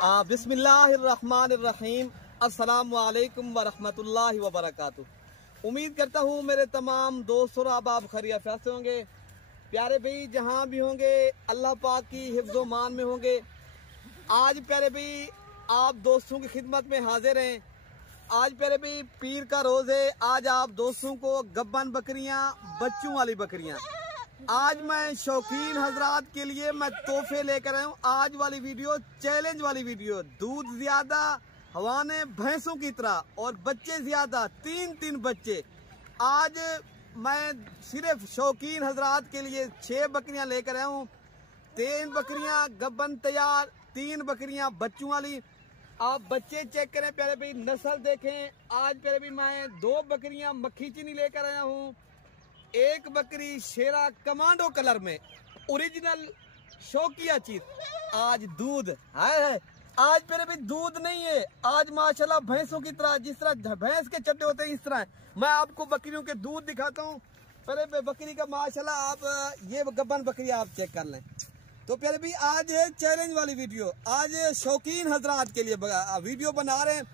बिस्मिल्लाहिर्रहमानिर्रहीम। अस्सलामु अलैकुम वरहमतुल्लाहि वबरकातुह। उम्मीद करता हूँ मेरे तमाम दोस्त और अहबाब खैरियत से होंगे। प्यारे भाई जहाँ भी होंगे अल्लाह पाक की हिफ्ज़ो मान में होंगे। आज प्यारे भाई आप दोस्तों की खिदमत में हाजिर हैं। आज प्यारे भाई पीर का रोज़ है। आज आप दोस्तों को गब्बन बकरियाँ, बच्चों वाली बकरियाँ, आज मैं शौकीन हजरात के लिए मैं तोहफे लेकर आया हूँ। आज वाली वीडियो चैलेंज वाली वीडियो, दूध ज्यादा हवाने भैंसों की तरह और बच्चे ज्यादा, तीन बच्चे। आज मैं सिर्फ शौकीन हजरात के लिए 6 बकरियां लेकर आया हूँ। 3 बकरियां गब्बन तैयार, 3 बकरियां बच्चों वाली। आप बच्चे चेक करें प्यारे भाई, नस्ल देखें। आज प्यारे भाई मैं 2 बकरियां मक्खी चीनी लेकर आया हूँ। 1 बकरी शेरा कमांडो कलर में, ओरिजिनल शौकिया चीज। आज दूध है, आज मेरे भी दूध नहीं है। आज माशाल्लाह भैंसों की तरह, जिस तरह भैंस के चट्टे होते हैं इस तरह है। मैं आपको बकरियों के दूध दिखाता हूँ। पहले बकरी का माशाल्लाह आप ये गब्बन बकरी आप चेक कर लें। तो प्यारे भी आज है चैलेंज वाली वीडियो। आज शौकीन हजरात के लिए वीडियो बना रहे हैं।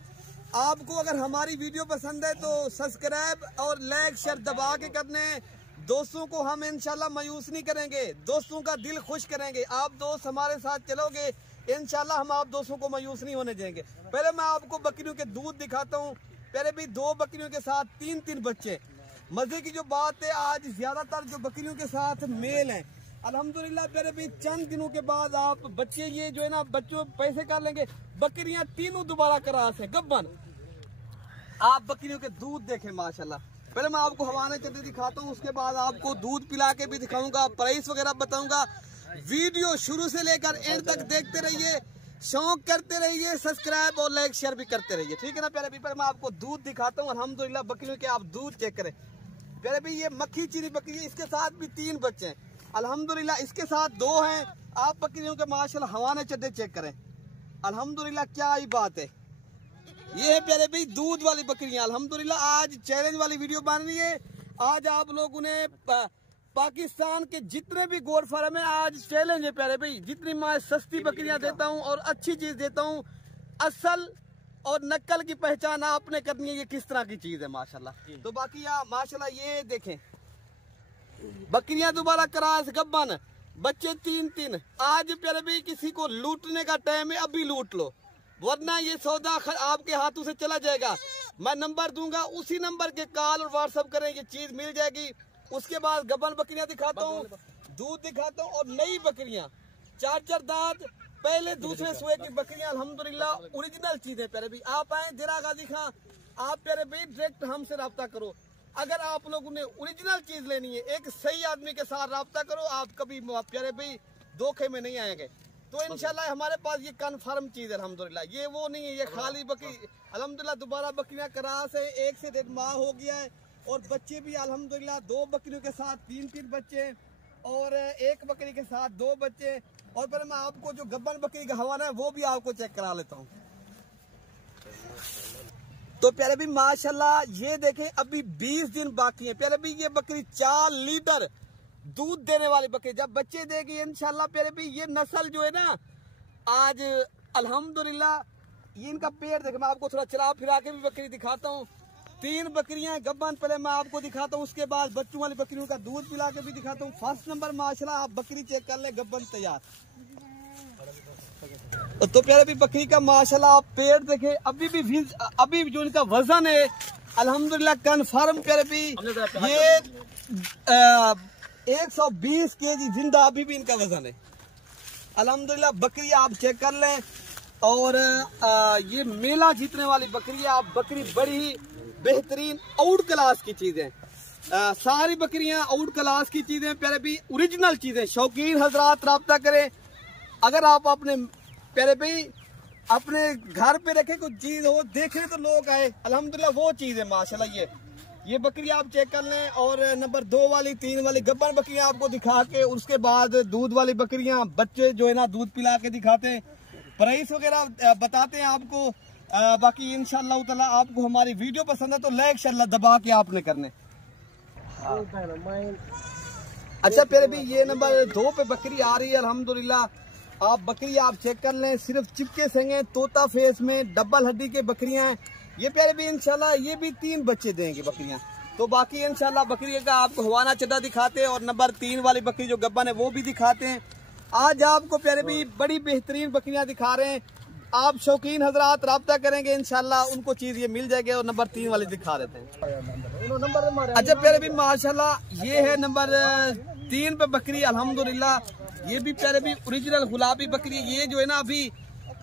आपको अगर हमारी वीडियो पसंद है तो सब्सक्राइब और लाइक शेयर दबा के करने। दोस्तों को हम इंशाल्लाह मायूस नहीं करेंगे, दोस्तों का दिल खुश करेंगे। आप दोस्त हमारे साथ चलोगे इंशाल्लाह हम आप दोस्तों को मायूस नहीं होने देंगे। पहले मैं आपको बकरियों के दूध दिखाता हूँ। पहले भी 2 बकरियों के साथ 3 बच्चे। मजे की जो बात है, आज ज्यादातर जो बकरियों के साथ मेल हैं अल्हम्दुलिल्लाह। पहले भी चंद दिनों के बाद आप बच्चे ये जो है ना बच्चों पैसे कर लेंगे। बकरियां तीनों दोबारा करास है गब्बन। आप बकरियों के दूध देखें माशाल्लाह। पहले मैं आपको हवाने चट्टे दिखाता हूँ, उसके बाद आपको दूध पिला के भी दिखाऊंगा, प्राइस वगैरह बताऊंगा। वीडियो शुरू से लेकर एंड तक देखते रहिए, शौक करते रहिए, सब्सक्राइब और लाइक शेयर भी करते रहिए, ठीक है ना प्यारे भाई। पहले मैं आपको दूध दिखाता हूँ अल्हम्दुलिल्लाह। बकरियों के आप दूध चेक करें प्यारे भाई। ये मक्खी चीनी बकरी है, इसके साथ भी 3 बच्चे हैं अल्हम्दुलिल्लाह। इसके साथ 2 हैं। आप बकरियों के माशाल्लाह हवाने चट्टे चेक करें अल्हम्दुलिल्लाह, क्या ही बात है। ये है प्यारे भाई दूध वाली बकरियां अल्हम्दुलिल्लाह। आज चैलेंज वाली वीडियो बन रही है। आज आप लोगों ने पाकिस्तान के जितने भी गोट फार्म है आज चैलेंज है प्यारे भाई। जितनी मैं सस्ती बकरियां देता हूं और अच्छी चीज देता हूं, असल और नकल की पहचान आपने करनी है। ये किस तरह की चीज है माशाल्लाह। तो बाकी माशाल्लाह ये देखें बकरियां दोबारा करास गब्बन, बच्चे 3। आज प्यारे भाई किसी को लूटने का टाइम है, अभी लूट लो वरना ये सौदा आपके हाथों से चला जाएगा। मैं नंबर दूंगा, उसी नंबर के कॉल और व्हाट्सएप करें, ये चीज मिल जाएगी। उसके बाद गब्बन बकरियां दिखाता हूँ, दूध दिखाता हूँ और नई बकरियां 4 दांत पहले दूसरे सुए की बकरियां अल्हम्दुलिल्लाह ओरिजिनल चीज है प्यारे भाई। आप आए दिरा गाजी खां, आप प्यारे भाई डायरेक्ट हमसे रब्ता करो। अगर आप लोगों ने ओरिजिनल चीज लेनी है, एक सही आदमी के साथ रब्ता करो। आप कभी प्यारे भाई धोखे में नहीं आएंगे। तो इंशाल्लाह हमारे पास ये कन्फर्म चीज है अल्हम्दुलिल्लाह। ये वो नहीं है ये खाली बकरी अल्हम्दुलिल्लाह। दोबारा बकरियां करास है, 1 से 1.5 माह हो गया है और बच्चे भी अल्हम्दुलिल्लाह 2 बकरियों के साथ 3 बच्चे और 1 बकरी के साथ 2 बच्चे। और फिर मैं आपको जो गब्बन बकरी का हवाना है वो भी आपको चेक करा लेता हूँ। तो प्यारे भी माशाल्लाह ये देखें अभी 20 दिन बाकी है प्यारे भी। ये बकरी 4 लीटर दूध देने वाली बकरी जब बच्चे देगी इंशाल्लाह प्यारे भी। ये नस्ल जो है ना आज अल्हम्दुलिल्लाह, ये इनका पेड़ देखें। मैं आपको थोड़ा चला फिरा के भी बकरी दिखाता हूँ। 3 बकरियां गब्बन पहले मैं आपको दिखाता हूँ, उसके बाद बच्चों वाली बकरियों का दूध पिला के भी दिखाता हूँ। फर्स्ट नंबर माशाल्लाह आप बकरी चेक कर ले, गब्बन तैयार। तो प्यारे भी बकरी का माशाल्लाह आप पेड़ देखें। अभी जो इनका वजन है अल्हम्दुलिल्लाह कन्फर्म प्यारे भी ये 120 केजी जिंदा अभी भी इनका वजन है अल्हम्दुलिल्लाह। बकरी आप चेक कर लें और ये मेला जीतने वाली बकरी है। आप बकरी बड़ी बेहतरीन आउट क्लास की चीजें, सारी बकरियां आउट क्लास की चीजें प्यारे भी, ओरिजिनल चीजें। शौकीन हजरात राब्ता करें। अगर आप अपने प्यारे भाई अपने घर पे रखे कुछ चीज हो, देखने तो लोग आए अल्हम्दुलिल्लाह वो चीज है माशाल्लाह। ये बकरी आप चेक कर लें। और नंबर 2 वाली 3 वाली गब्बन बकरियां आपको दिखा के, उसके बाद दूध वाली बकरियां बच्चे जो है ना दूध पिला के दिखाते हैं, प्राइस वगैरह बताते हैं आपको। बाकी इंशाअल्लाह ताला आपको हमारी वीडियो पसंद है तो लाइक शेयर दबा के आपने करने। अच्छा प्यारे भी ये नंबर 2 पे बकरी आ रही है अल्हम्दुलिल्लाह। आप बकरी आप चेक कर लें, सिर्फ चिपके सेंगे, तोता फेस में, डबल हड्डी के बकरियां हैं ये प्यारे भी। इंशाल्लाह ये भी 3 बच्चे देंगे बकरियां। तो बाकी इंशाल्लाह बकरी का आपको हवाना चड्डा दिखाते हैं और नंबर 3 वाली बकरी जो गब्बन है वो भी दिखाते हैं। आज आपको प्यारे भी बड़ी बेहतरीन बकरियां दिखा रहे हैं। आप शौकीन हजरात राब्ता करेंगे इंशाल्लाह उनको चीज ये मिल जाएगी। और नंबर 3 वाली दिखा देते हैं। अच्छा प्यारे भी माशाल्लाह ये है नंबर 3 पे बकरी अल्हम्दुलिल्लाह। ये भी प्यारे भी ओरिजिनल गुलाबी बकरी। ये जो है ना अभी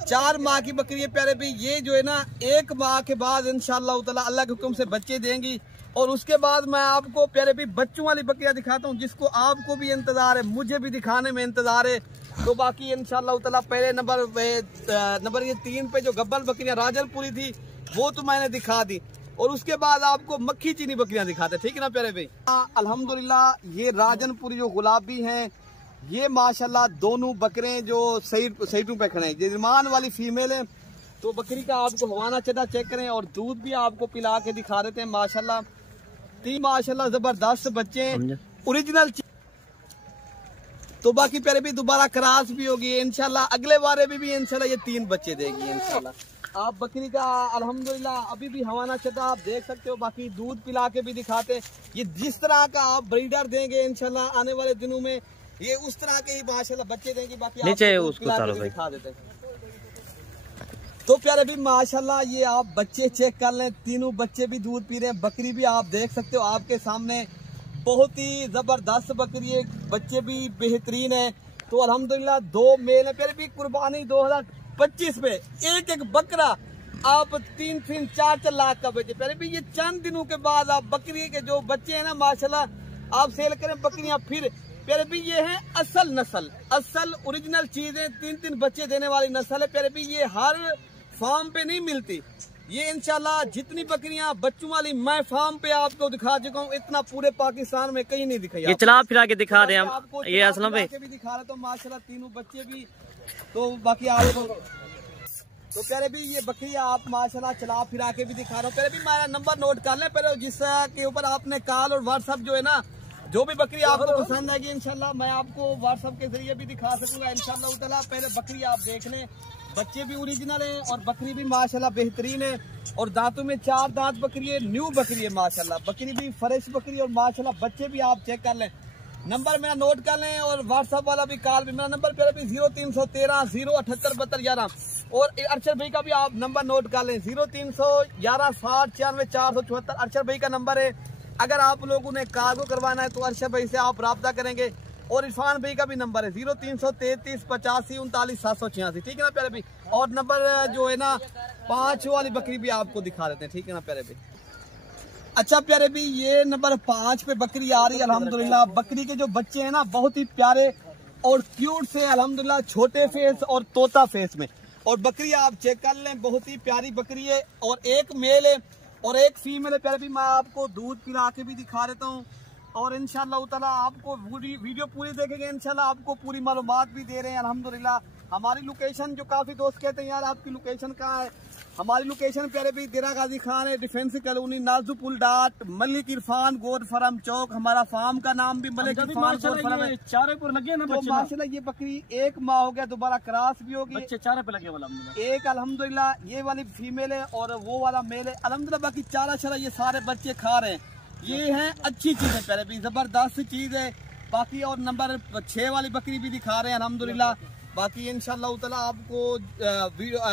4 माह की बकरी है प्यारे भी। ये जो है ना 1 माह के बाद इंशाल्लाह ताला अल्लाह के हुक्म से बच्चे देंगी। और उसके बाद मैं आपको प्यारे भी बच्चों वाली बकरियां दिखाता हूँ जिसको आपको भी इंतजार है, मुझे भी दिखाने में इंतजार है। तो बाकी इंशाल्लाह ताला पहले नंबर ये 3 पे जो गब्बन बकरियां राजलपुरी थी वो तो मैंने दिखा दी। और उसके बाद आपको मक्खी चीनी बकरियां दिखाते, ठीक है ना प्यारे भाई। अल्हम्दुलिल्लाह ये राजनपुरी जो गुलाबी हैं ये माशाल्लाह दोनों बकरे जो सईटों पे खड़े हैं। जिरमान वाली फीमेल है। तो बकरी का आपको हवाना चड्डा चेक करें और दूध भी आपको पिला के दिखा देते हैं माशाल्लाह। 3 माशाल्लाह जबरदस्त बच्चे हैं ओरिजिनल। तो बाकी प्यारे भी दोबारा क्रॉस भी होगी इंशाल्लाह। अगले बारे में भी इंशाल्लाह ये 3 बच्चे देगी इंशाल्लाह। आप बकरी का अल्हम्दुलिल्लाह अभी भी हवाना चड्डा आप देख सकते हो। बाकी दूध पिला के भी दिखाते हैं। ये जिस तरह का आप ब्रीडर देंगे इंशाल्लाह आने वाले दिनों में ये उस तरह के ही माशाल्लाह बच्चे देंगे। बाकी नीचे उसको दिखा देते हैं। तो प्यारे भी माशाल्लाह ये आप बच्चे चेक कर लें, तीनों बच्चे भी दूध पी रहे हैं। बकरी भी आप देख सकते हो आपके सामने, बहुत ही जबरदस्त बकरी है, बच्चे भी बेहतरीन है। तो अल्हम्दुलिल्लाह 2 मेल है प्यारे भी। कुर्बानी 2025 में एक बकरा आप 3-4 लाख का बेचे प्यारे भी। ये चंद दिनों के बाद आप बकरी के जो बच्चे हैं ना माशाल्लाह आप सेल करें बकरियां। फिर प्यारे भी ये है असल नस्ल, असल ओरिजिनल चीजें 3 बच्चे देने वाली नस्ल है प्यारे भी। ये हर फार्म पे नहीं मिलती। ये इंशाल्लाह जितनी बकरियां बच्चों वाली मैं फार्म पे आपको दिखा चुका हूँ, इतना पूरे पाकिस्तान में कहीं नहीं दिखाई। ये चला फिरा के दिखा रहे हैं हम, ये असलम पे भी दिखा रहे तो माशाल्लाह तीनों बच्चे भी। तो बाकी आपको तो प्यारे भी ये बकरी आप माशाल्लाह चला फिरा के भी दिखा रहा हूँ। प्यारे भी मेरा नंबर नोट कर लें पहले, जिसके ऊपर आपने कॉल और व्हाट्सएप जो है ना जो भी बकरी आपको पसंद आएगी इंशाल्लाह मैं आपको व्हाट्सएप के जरिए भी दिखा सकूंगा इंशाल्लाह ताला। पहले बकरी आप देख लें, बच्चे भी ओरिजिनल हैं और बकरी भी माशाल्लाह बेहतरीन है। और दांतों में 4 दांत बकरी है, न्यू बकरी है माशाल्लाह। बकरी भी फ्रेश बकरी और माशाल्लाह बच्चे भी आप चेक कर लें। नंबर मेरा नोट कर लें और व्हाट्सएप वाला भी कॉल भी मेरा नंबर पे भी 0313 078 72 11। और अरशद भाई का भी आप नंबर नोट कर लें 0311 60 94 474 अरशद भाई का नंबर है। अगर आप लोगों ने कार्गो करवाना है तो अरशद भाई से आप राब्ता करेंगे। और इरफान भाई का भी नंबर है 0333 85 39 786, ठीक है ना प्यारे भाई। और नंबर जो है ना 5 वाली बकरी भी आपको दिखा देते हैं, ठीक है ना प्यारे भाई। अच्छा प्यारे भी ये नंबर 5 पे बकरी आ रही है अल्हम्दुलिल्लाह। बकरी के जो बच्चे हैं ना बहुत ही प्यारे और क्यूट से अल्हम्दुलिल्लाह, छोटे फेस और तोता फेस में। और बकरी आप चेक कर लें, बहुत ही प्यारी बकरी है। और एक मेल है और एक फीमेल है प्यारे भी। मैं आपको दूध पिला के भी दिखा देता हूँ और इंशाल्लाह ताला आपको वीडियो पूरी देखेंगे इंशाल्लाह आपको पूरी मालूमात भी दे रहे हैं अल्हम्दुलिल्लाह। हमारी लोकेशन जो काफी दोस्त कहते हैं यार आपकी लोकेशन कहाँ है, हमारी लोकेशन प्यारे भी देरा गाजी खान है, डिफेंस कॉलोनी, नाजू पुल डाट, मलिक इरफान गोड फरम चौक। हमारा फार्म का नाम भी मलिक इरफान गोड फरम है। चारे पर लगे ना तो माशाल्लाह ये बकरी 1 माह हो गया, दोबारा क्रॉस भी होगी, बच्चे चारे पे लगे वाला एक अल्हम्दुलिल्लाह ये वाली फीमेल है और वो वाला मेल है अल्हम्दुलिल्लाह। बाकी चारा शरा ये सारे बच्चे खा रहे हैं, ये है अच्छी चीज है प्यारे भी, जबरदस्त चीज है। बाकी और नंबर 6 वाली बकरी भी दिखा रहे हैं अल्हम्दुलिल्लाह। बाकी इंशाल्लाह ताला आपको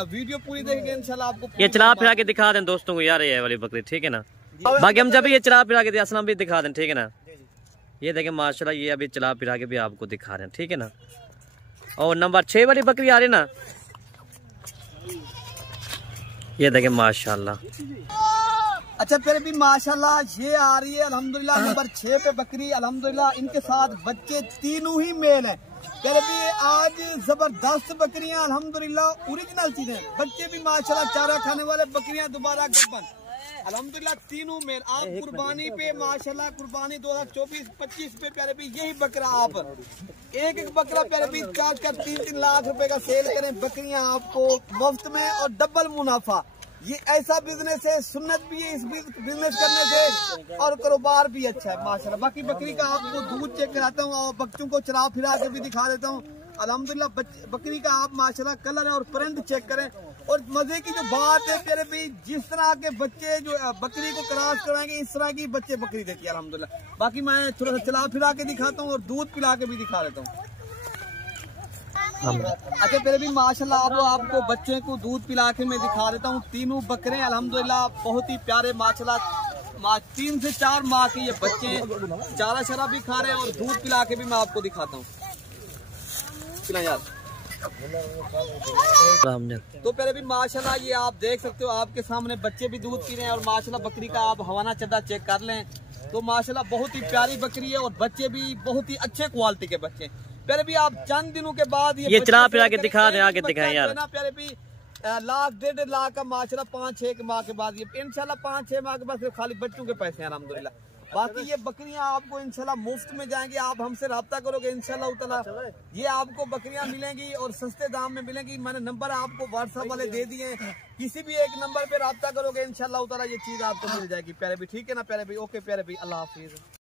वीडियो पूरी देखेंगे इंशाल्लाह आपको ये चला फिरा के दिखा दें दोस्तों को यार, ये वाली बकरी, ठीक है ना। बाकी हम जब ये चला फिरा के असलम भी दिखा दें, ठीक है ना। ये देखें माशाल्लाह ये अभी चला फिरा के भी आपको दिखा रहे हैं, ठीक है ना। और नंबर 6 वाली बकरी आ रही ना, ये देखें माशाल्लाह। अच्छा फिर भी माशाल्लाह ये आ रही है अल्हम्दुलिल्लाह नंबर 6 पे बकरी अल्हम्दुलिल्लाह। इनके साथ बच्चे तीनों ही मेल हैं फिर भी। आज जबरदस्त बकरियां अल्हम्दुलिल्लाह, ओरिजिनल चीजें, बच्चे भी माशाल्लाह चारा खाने वाले बकरियां दोबारा गब्बन अल्हम्दुलिल्लाह तीनों मेल। आप कुर्बानी पे माशाल्लाह कुर्बानी 2024-25 पे प्यारे भी यही बकरा आप एक बकरा प्यारे भी 4-3 लाख रुपए का सेल करें बकरियां आपको मुफ्त में और डबल मुनाफा। ये ऐसा बिजनेस है, सुन्नत भी है इस बिजनेस करने से और कारोबार भी अच्छा है माशाल्लाह। बाकी बकरी का आपको दूध चेक कराता हूँ और बच्चों को चरा फिरा के भी दिखा देता हूँ। अल्हम्दुलिल्लाह बकरी का आप माशाल्लाह कलर है और प्रिंट चेक करें। और मजे की जो बात है प्यारे भाई, जिस तरह के बच्चे जो बकरी को क्रॉस कराएंगे इस तरह की बच्चे बकरी देती है अल्हम्दुलिल्लाह। बाकी मैं थोड़ा सा चला फिरा के दिखाता हूँ और दूध पिला के भी दिखा देता हूँ। अच्छा प्यारे भाई माशाल्लाह अब आपको बच्चे को दूध पिला के मैं दिखा देता हूँ। तीनों बकरे अल्हम्दुलिल्लाह बहुत ही प्यारे माशाल्लाह 3 से 4 माह के ये बच्चे चारा शरा भी खा रहे हैं और दूध पिला के भी मैं आपको दिखाता हूँ। यार तो पहले भी माशाल्लाह ये आप देख सकते हो, आपके सामने बच्चे भी दूध पी रहे हैं और माशाल्लाह बकरी का आप हवाना चद्दा चेक कर लें तो माशाल्लाह बहुत ही प्यारी बकरी है और बच्चे भी बहुत ही अच्छे क्वालिटी के बच्चे। पहले भी आप चंद दिनों के बाद ये चला फिरा के दिखा दें, आगे दिखाएं यार। प्यारे भी 1.5 लाख का माशाल्लाह 5-6 माह के बाद ये इंशाल्लाह 5-6 माह के बाद सिर्फ खाली बच्चों के पैसे हैं अल्हम्दुलिल्लाह। बाकी ये बकरियां आपको इंशाल्लाह मुफ्त में जाएंगी, आप हमसे रब्ता करोगे इंशाल्लाह ताला ये आपको बकरियां मिलेंगी और सस्ते दाम में मिलेंगी। मैंने नंबर आपको व्हाट्सएप वाले दे दिए, किसी भी एक नंबर पे रब्ता करोगे इंशाल्लाह ताला ये चीज आपको मिल जाएगी प्यारे भी। ठीक है ना प्यारे भाई? ओके प्यारे भाई, अल्लाह हाफिज।